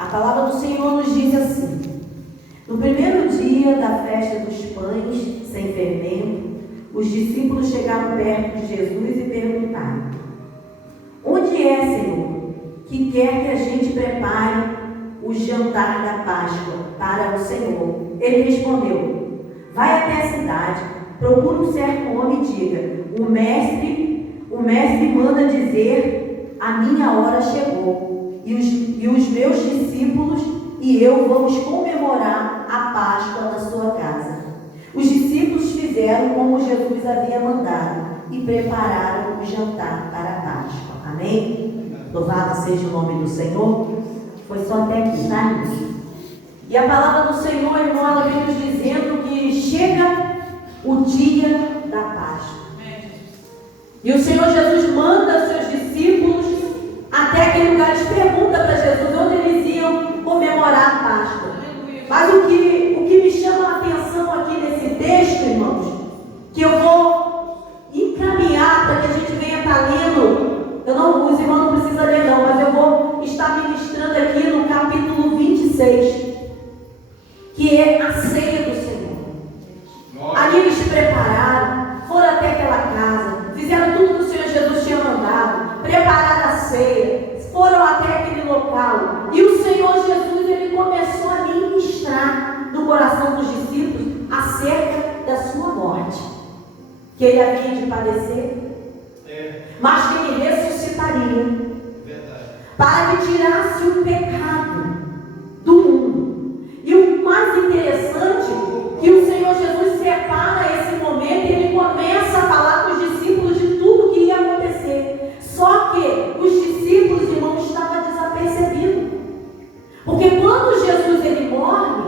A palavra do Senhor nos diz assim: no primeiro dia da festa dos pães sem fermento, os discípulos chegaram perto de Jesus e perguntaram: onde é, Senhor, que quer que a gente prepare o jantar da Páscoa para o Senhor? Ele respondeu: vai até a cidade, procura um certo homem e diga: o mestre manda dizer, a minha hora chegou, e os meus discípulos e eu vamos comemorar a Páscoa na sua casa. Os discípulos fizeram como Jesus havia mandado e prepararam o jantar para a Páscoa. Amém? Louvado seja o nome do Senhor. Foi só até aqui, tá, irmãos? E a palavra do Senhor, irmão, ela vem nos dizendo que chega o dia da Páscoa. E o Senhor Jesus manda seus discípulos até aquele lugar. Eles perguntam para Jesus onde eles iam comemorar a Páscoa. Mas o que me chama a atenção aqui nesse texto, irmãos, que eu vou encaminhar para que a gente venha estar lendo. Os irmãos não precisam ler não, mas eu vou estar ministrando aqui no capítulo 26, que é a ceia do Senhor. Ali eles se prepararam, foram até aquela casa, fizeram tudo que o Senhor Jesus tinha mandado, prepararam a ceia, foram até aquele local, e o Senhor Jesus, ele começou a ministrar no coração dos discípulos acerca da sua morte, que ele havia de padecer, mas que ele ressuscitaria, para que tirasse o pecado do mundo. E o mais interessante, que o Senhor Jesus separa esse momento e ele começa a falar com os discípulos de tudo que ia acontecer. Só que os discípulos, irmãos, estavam desapercebidos. Porque quando Jesus ele morre,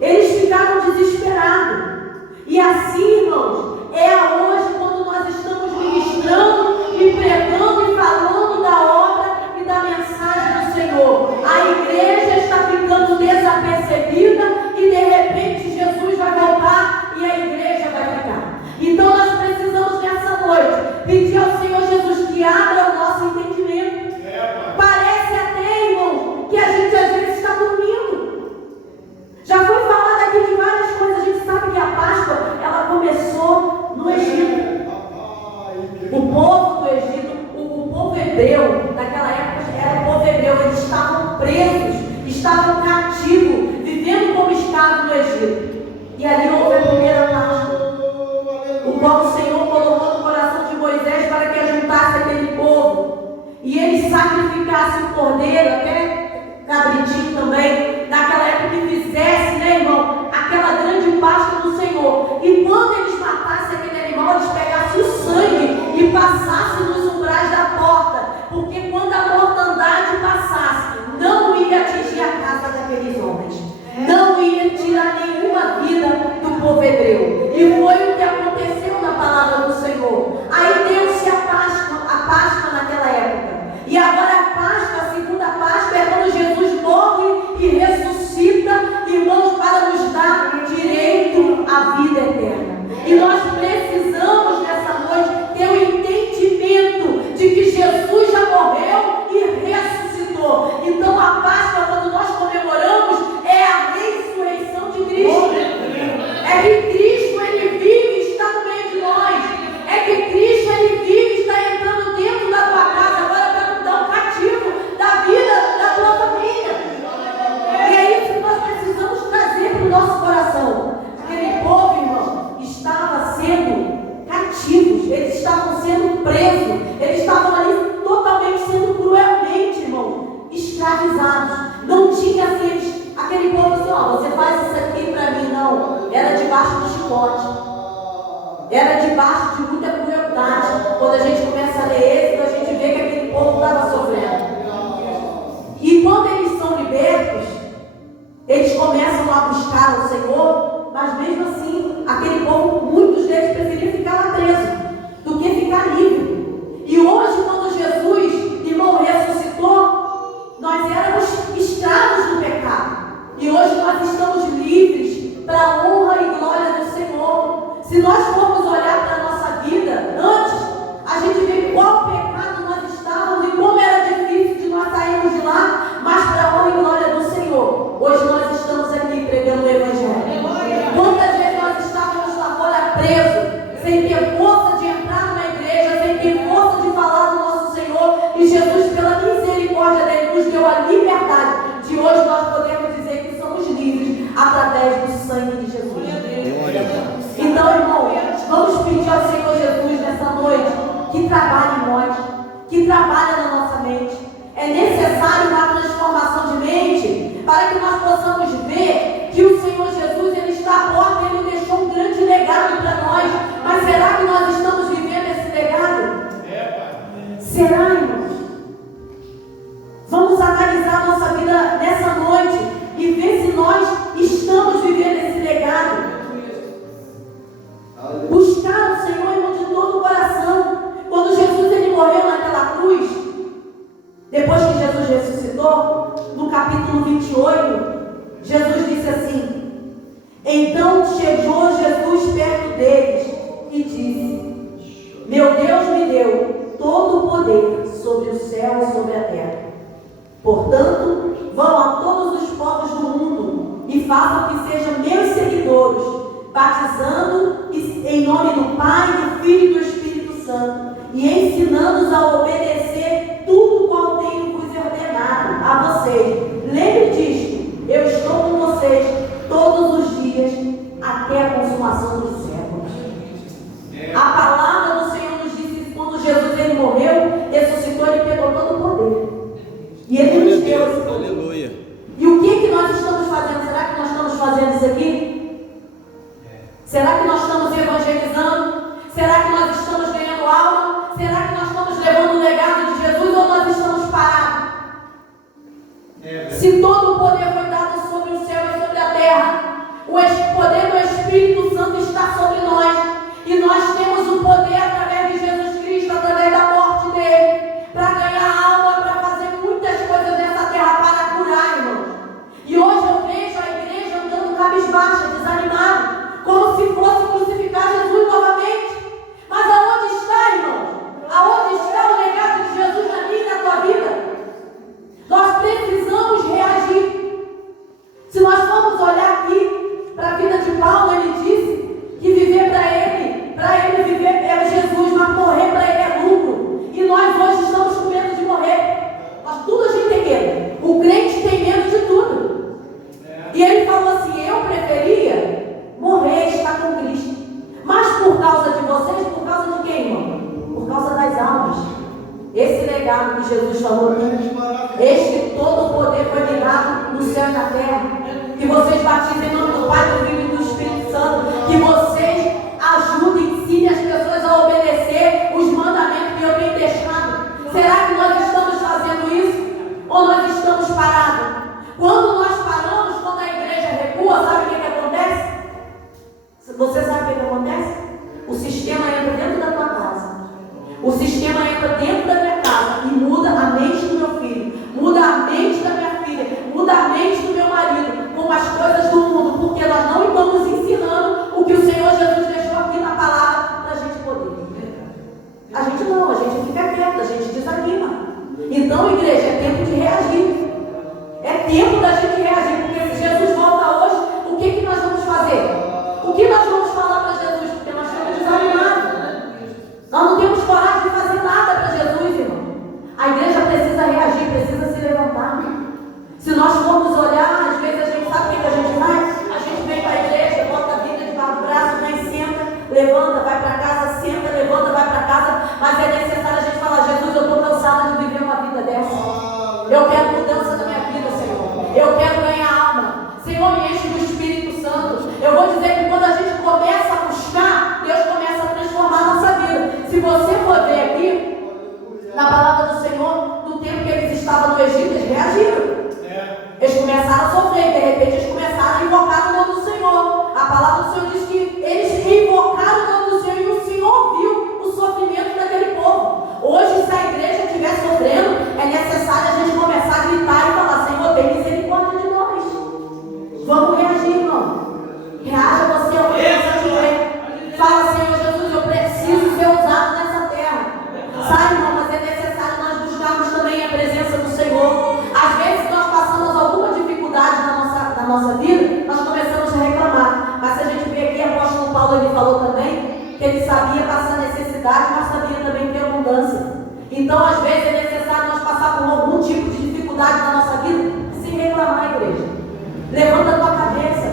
eles ficaram desesperados. E assim, irmãos, é hoje quando nós estamos ministrando e pregando e falando da obra e da mensagem do Senhor. A igreja está ficando desapercebida e de repente Jesus vai voltar e a igreja vai ficar. Então nós precisamos nessa noite pedir ao Senhor Jesus que abra o nosso entendimento. Parece até, irmão, que a gente às vezes está dormindo. Já foi falado aqui de várias coisas. A gente sabe que a Páscoa ela começou no Egito. O povo do Egito, o povo hebreu, naquela época era o povo hebreu, eles estavam presos, estavam cativos, vivendo como escravos no Egito. E ali houve a primeira Páscoa, o qual o Senhor colocou no coração de Moisés para que ajuntasse aquele povo. E eles sacrificassem o cordeiro, até cabritinho também, naquela época que fizesse, né, irmão, aquela grande Páscoa do Senhor. E quando eles matassem aquele animal, eles pegassem o sangue e passassem nos umbrais da porta, porque quando a mortandade passasse, não ia atingir a casa daqueles homens, não ia tirar nenhuma vida do povo hebreu. E foi o que aconteceu na palavra do Senhor. Aí deu-se a Páscoa naquela época. E agora a Páscoa, a segunda Páscoa, é quando Jesus morre e ressuscita, irmãos, para nos dar direito à vida eterna. E nós precisamos nessa noite ter o entendimento de que Jesus já morreu e ressuscitou. Então a Páscoa, quando nós comemoramos, é a ressurreição de Cristo. É que Cristo ele vive e está no meio de nós. É que Cristo ele vive e está entrando dentro da tua casa agora para nos dar um cativo da vida da tua família. E é isso que nós precisamos trazer para o nosso coração. Aquele povo, irmão, estava sendo cativos, eles estavam sendo presos, eles estavam ali totalmente sendo cruelmente, irmão, escravizados. Não tinha assim, aquele povo assim, ó, você faz isso aqui para mim, não. Era debaixo do chicote. Era debaixo de muita crueldade. Quando a gente começa a ler Êxodo, a gente vê que aquele povo estava sofrendo. E quando eles são libertos, eles começam a buscar o Senhor, mas mesmo assim, aquele povo, muitos deles preferiam ficar lá preso do que ficar livre. E hoje, quando Jesus, irmão, ressuscitou, nós éramos escravos do pecado. E hoje nós estamos livres para a honra e glória do Senhor. Se nós formos olhar para a nossa vida antes, a gente vê qual pecado nós estávamos e como era difícil de nós sairmos de lá, mas para a honra e glória do verdade de hoje nós podemos dizer que somos livres através do sangue de Jesus. Então, irmão, vamos pedir ao Senhor Jesus nessa noite que trabalhe em nós, que trabalhe na nossa mente. É necessário uma transformação de mente para que nós possamos ver que o Senhor Jesus, Ele está à porta, Ele deixou um grande legado para nós. Mas será que nós estamos vivendo esse legado? Será, irmãos? Vamos analisar nossa vida nessa noite e ver se nós estamos vivendo esse legado. Buscar o Senhor, irmão, de todo o coração. Quando Jesus ele morreu naquela cruz, depois que Jesus ressuscitou, no capítulo 28, Jesus disse assim: então chegou Jesus perto deles e disse: meu Deus me deu todo o poder sobre o céu e sobre a terra. Portanto, vão a todos os povos do mundo e façam que sejam meus seguidores, batizando em nome do Pai, do Filho e do Espírito Santo, e ensinando-os a obedecer tudo quanto tenho vos ordenado a vocês. Lembre disto, eu estou com vocês todos os dias até a consumação dos séculos. A palavra do Senhor nos disse que quando Jesus ele morreu, ressuscitou, ele pegou todo o poder. E ele nos deu esse poder. Aleluia. E o que nós estamos fazendo? Será que nós estamos fazendo isso aqui? Será que nós estamos evangelizando? Será que nós estamos ganhando alma? Será que nós estamos levando o legado de Jesus ou nós estamos parados? Se todo o poder foi dado sobre o céu e sobre a terra, o poder do Espírito Santo está sobre nós. E nós temos o poder através de Jesus Cristo, através da morte dele, para ganhar alma, para fazer muitas coisas nessa terra, para curar, irmãos. E hoje eu vejo a igreja andando cabisbaixa, desanimada, como se fosse crucificar Jesus novamente. Mas aonde está, irmão? Aonde está o legado de Jesus na minha e na tua vida? Nós precisamos reagir. Se nós formos olhar aqui para a vida de Paulo, ele disse que viver para ele viver é Jesus, mas morrer para ele é lucro. E nós hoje estamos com medo de morrer. Mas tudo a gente tem medo. O crente tem medo de tudo. E ele falou assim: eu preferia morrer e estar com Cristo. Mas por causa de vocês, por causa de quem, irmão? Por causa das almas. Esse legado que Jesus falou aqui, este todo o poder foi me dado no céu e na terra. Que vocês batizem em nome do Pai, do Filho e do Espírito Santo. Que vocês ajudem, ensinem as pessoas a obedecer os mandamentos que eu tenho deixado. Será que nós estamos fazendo isso? Ou nós estamos parados? Quando nós paramos, quando a igreja recua, sabe o que acontece? Você sabe o que acontece? O sistema entra dentro da tua casa. O sistema entra dentro da minha casa e muda a mente do meu filho, muda a mente da minha filha, muda a mente do meu marido com as coisas do mundo, porque nós não estamos ensinando o que o Senhor Jesus deixou aqui na palavra para a gente poder. A gente não, a gente fica quieto, a gente desanima. Então, igreja, é tempo de reagir. É tempo da gente reagir, porque se Jesus volta hoje, o que nós vamos fazer? O que nós vamos falar para Jesus? Porque nós estamos desanimados. Nós não temos coragem de fazer nada para Jesus, irmão. A igreja precisa reagir, precisa se levantar. Se nós formos olhar, às vezes a gente sabe o que a gente faz? A gente vem para a igreja, bota a Bíblia debaixo do braço, vem, senta, levanta, vai para casa, senta, levanta, vai para casa. Mas é necessário a gente falar: Jesus, eu estou cansada de viver uma vida dessa. Eu quero mudança na minha vida, Senhor. Eu quero ganhar alma. Senhor, me enche do Espírito Santo. Eu vou dizer que quando a gente começa a buscar, Deus começa a transformar a nossa vida. Se você for ver aqui, na palavra do Senhor, no tempo que eles estavam no Egito, eles reagiram. Eles começaram a sofrer, de repente eles começaram a invocar o nome do Senhor. A palavra do Senhor diz que eles invocaram o nome do Senhor e o Senhor viu o sofrimento daquele povo. Hoje, se a igreja estiver sofrendo, é necessário a gente começar a gritar e falar: Senhor, tem misericórdia de nós. Vamos reagir, irmão. Reaja você ao que você tiver. Fala: Senhor Jesus, eu preciso ser usado nessa terra. Sabe, irmão, mas é necessário nós buscarmos também a presença do Senhor. Às vezes nós passamos alguma dificuldade na nossa vida, nós começamos a reclamar. Mas se a gente vê aqui, o apóstolo Paulo ele falou também que ele sabia passar necessidade, mas sabia também ter abundância. Então, às vezes é necessário nós passar por algum tipo de dificuldade na nossa vida Levanta a tua cabeça.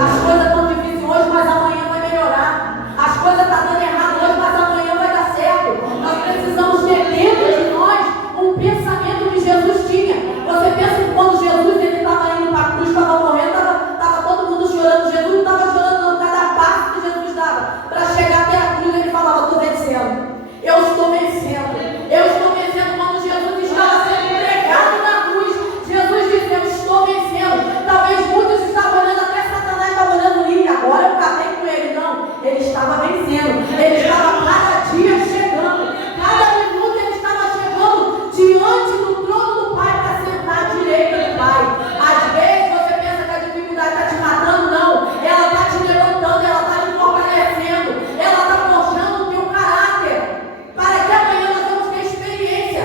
As coisas estão difíceis hoje, mas amanhã vai melhorar. As coisas estão dando errado hoje, mas amanhã vai dar certo. Nós precisamos ter dentro de nós um pensamento que Jesus tinha. Você pensa que quando Jesus estava indo para a cruz, estava morrendo, estava todo mundo chorando. Jesus não estava chorando, não. Cada passo que Jesus dava para chegar até a cruz, ele falava: estou vencendo. Eu estou vencendo. Eu estou vencendo. Quando Jesus estava sendo entregado na cruz, Jesus disse: eu estou vencendo. Talvez muitos estavam olhando, até Satanás estava olhando ali, agora eu acabei com ele. Não, ele estava vencendo. Ele estava cada dia chegando. Cada minuto ele estava chegando diante do trono do Pai para sentar à direita do Pai. Às vezes você pensa que a dificuldade está te matando. Não, ela está te levantando, ela está te fortalecendo, ela está forjando o teu caráter para que amanhã nós vamos ter experiência.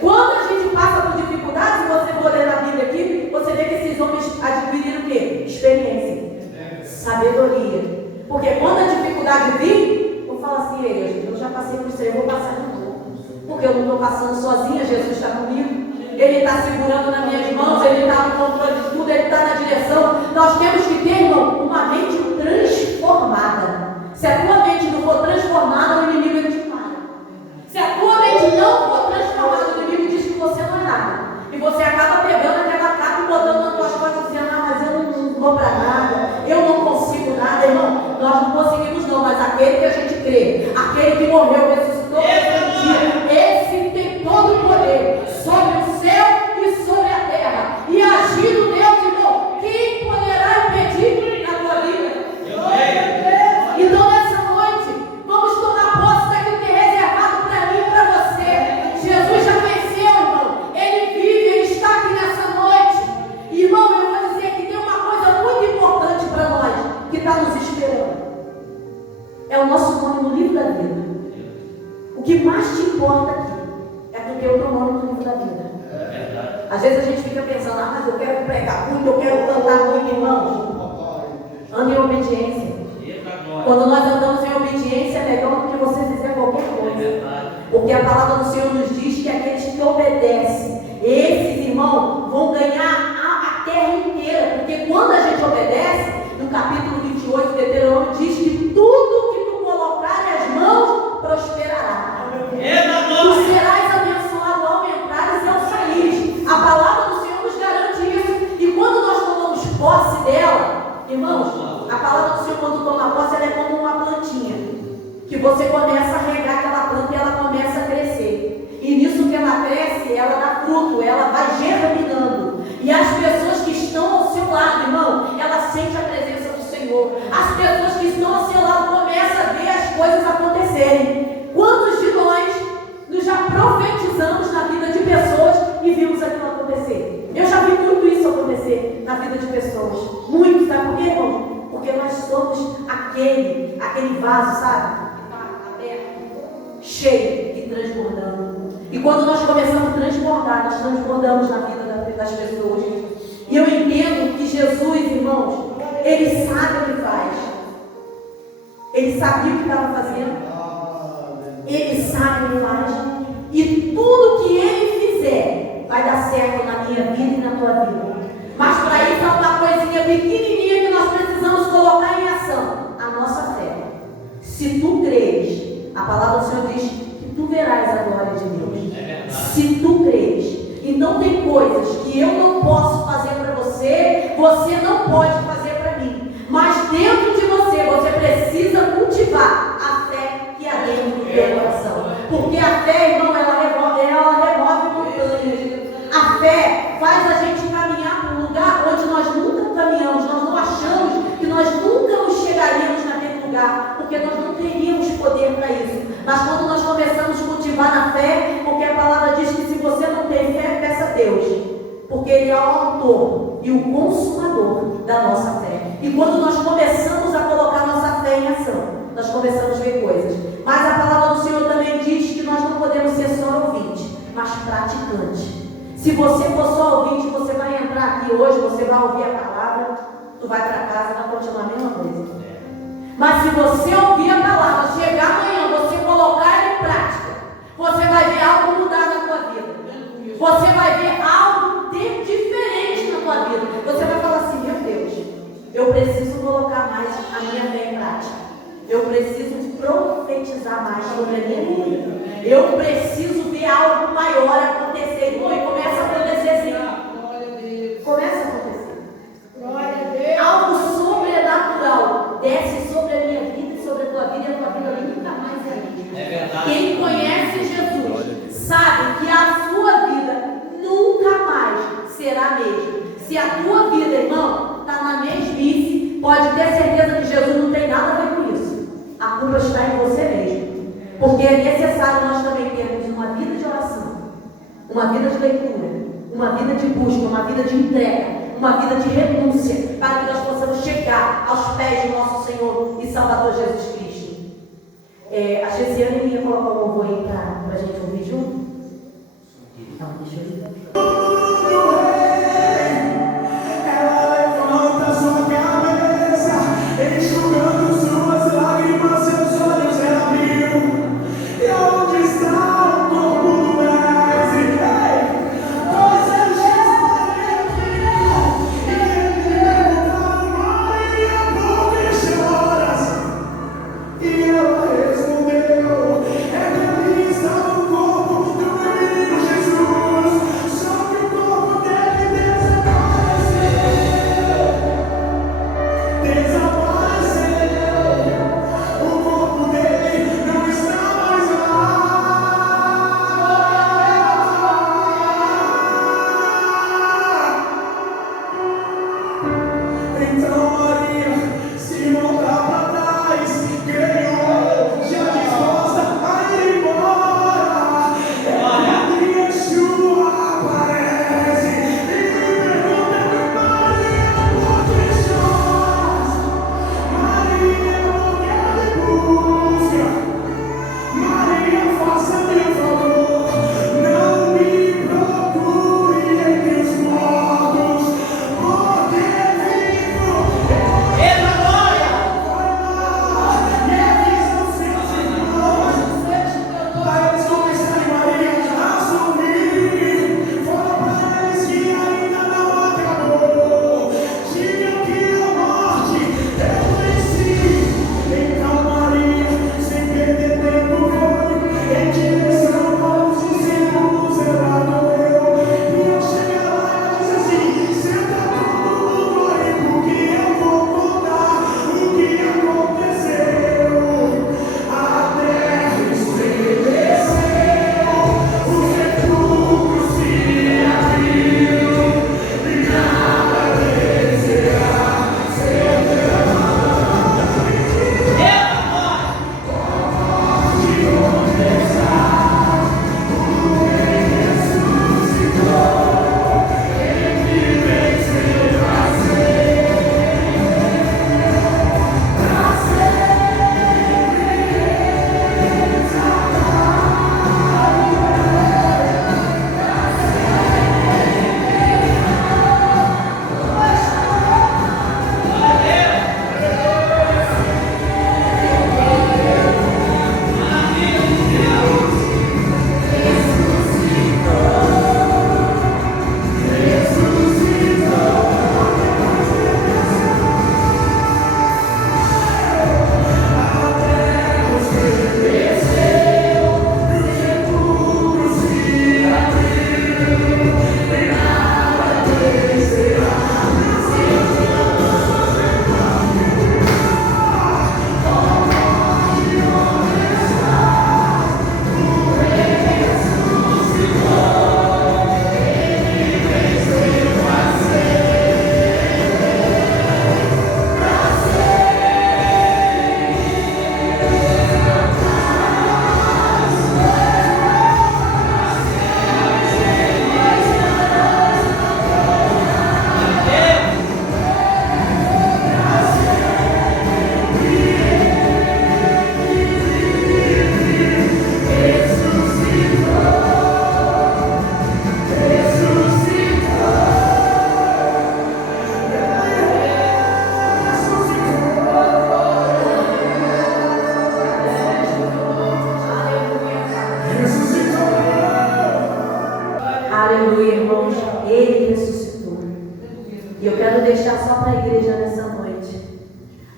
Quando a gente passa por dificuldades, se você for ler na Bíblia aqui, você vê que esses homens adquiriram o quê? Experiência, sabedoria. Porque quando a dificuldade vir, eu falo assim: ei, eu já passei por isso aí, eu vou passar de novo. Porque eu não estou passando sozinha, Jesus está comigo. Ele está segurando nas minhas mãos, Ele está no controle de tudo, Ele está na direção. Nós temos que ter, irmão, uma mente transformada. Se a tua mente não for transformada, o inimigo ele te para. Se a tua mente não for transformada, o inimigo diz que você não é nada. E você acaba pegando aquela capa e botando nas tuas costas, dizendo: ah, mas eu não vou para nada, eu não consigo nada. Irmão, nós não conseguimos não, mas aquele que a gente crê, aquele que morreu, ressuscitou esse dia, esse tem todo o poder sobre o céu e sobre a terra. E agindo Deus, irmão, quem poderá impedir na tua vida? Então nessa noite, vamos tomar posse daquilo que é reservado para mim e para você. Jesus já venceu, irmão. Ele vive, Ele está aqui nessa noite. Irmão, eu vou dizer que tem uma coisa muito importante para nós, que está nos esperando. É o nosso nome no livro da vida. O que mais te importa aqui é porque eu estou nome no livro da vida. Às vezes a gente fica pensando: ah, mas eu quero pregar muito, eu quero cantar muito. Irmãos, ande em obediência. Quando nós andamos em obediência, é melhor do que você dizer qualquer coisa. Porque a palavra do Senhor nos diz que aqueles que obedecem, esses, irmãos, vão ganhar a terra inteira. Porque quando a gente obedece, no capítulo 28 de Deuteronômio diz que tudo que tu colocar as mãos prosperará. Tu serás abençoado ao entrares e ao saíres. A palavra do Senhor nos garante isso. E quando nós tomamos posse dela, irmãos, a palavra do Senhor, quando toma posse, ela é como uma plantinha, que você começa a regar aquela planta e ela começa a crescer. E nisso que ela cresce, ela dá fruto, ela vai germinando. E as pessoas que estão ao seu lado, irmão, ela sente a presença do Senhor. As pessoas que estão ao seu lado começam a ver as coisas acontecerem. Quantos de nós já profetizamos na vida de pessoas e vimos aquilo acontecer? Eu já vi muito isso acontecer na vida de pessoas. Muito, sabe por quê, irmão? Porque nós somos aquele vaso, sabe? Que está aberto, cheio e transbordando. E quando nós começamos a transbordar, nós transbordamos na vida das pessoas. E eu entendo que Jesus, irmãos, Ele sabe o que faz. Ele sabia o que estava fazendo. Ele sabe o que faz. E tudo que Ele fizer vai dar certo na minha vida e na tua vida. Mas para isso há uma coisinha pequenininha que nós precisamos colocar em ação: a nossa fé. Se tu creres, a palavra do Senhor diz que tu verás a glória de Deus. Se tu creres. Então tem coisas que eu não posso fazer para você, você não pode fazer para mim. Mas dentro de você, você precisa cultivar a fé que há dentro do teu coração. Porque a fé, irmão, ela remove montanhas. A fé faz a gente caminhar para um lugar onde nós nunca caminhamos. Nós não achamos que nós nunca chegaríamos naquele lugar, porque nós não teríamos poder para isso. Mas quando nós começamos a cultivar na fé, porque a palavra diz que se você não tem fé, peça a Deus, porque Ele é o autor e o consumador da nossa fé. E quando nós começamos a colocar nossa fé em ação, nós começamos a ver coisas. Mas a palavra do Senhor também diz que nós não podemos ser só ouvinte, mas praticante. Se você for só ouvinte, você vai entrar aqui hoje, você vai ouvir a palavra, tu vai para casa e vai continuar a mesma coisa. Mas se você ouvir a palavra, chegar amanhã, você colocar ela em prática, você vai ver algo mudar na tua vida. Você vai ver algo diferente na tua vida. Você vai falar: profetizar mais sobre a minha vida. Eu preciso ver algo maior acontecer. E começa a acontecer assim. Começa a acontecer. Algo sobrenatural desce sobre a minha vida e sobre a tua vida, e a tua vida nunca mais é a mesma. É verdade. Quem conhece Jesus sabe que a sua vida nunca mais será a mesma. Se a tua vida, irmão, está na mesmice, pode ter certeza que Jesus não tem nada a ver com isso. A culpa está em você mesmo. Porque é necessário nós também termos uma vida de oração, uma vida de leitura, uma vida de busca, uma vida de entrega, uma vida de renúncia, para que nós possamos chegar aos pés do nosso Senhor e Salvador Jesus Cristo. A Gesiane ia colocar um louvor aí para a gente ouvir junto? Então, deixa eu ir.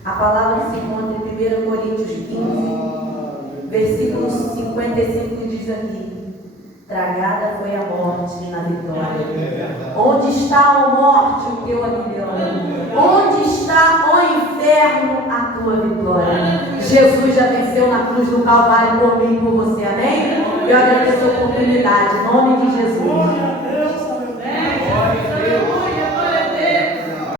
A palavra se encontra em 1 Coríntios 15, Versículo 55 diz aqui: tragada foi a morte na vitória. Onde está a morte, o teu aguilhão? Onde está o inferno, a tua vitória? Jesus já venceu na cruz do Calvário por mim e por você, amém? Eu agradeço a oportunidade, em nome de Jesus.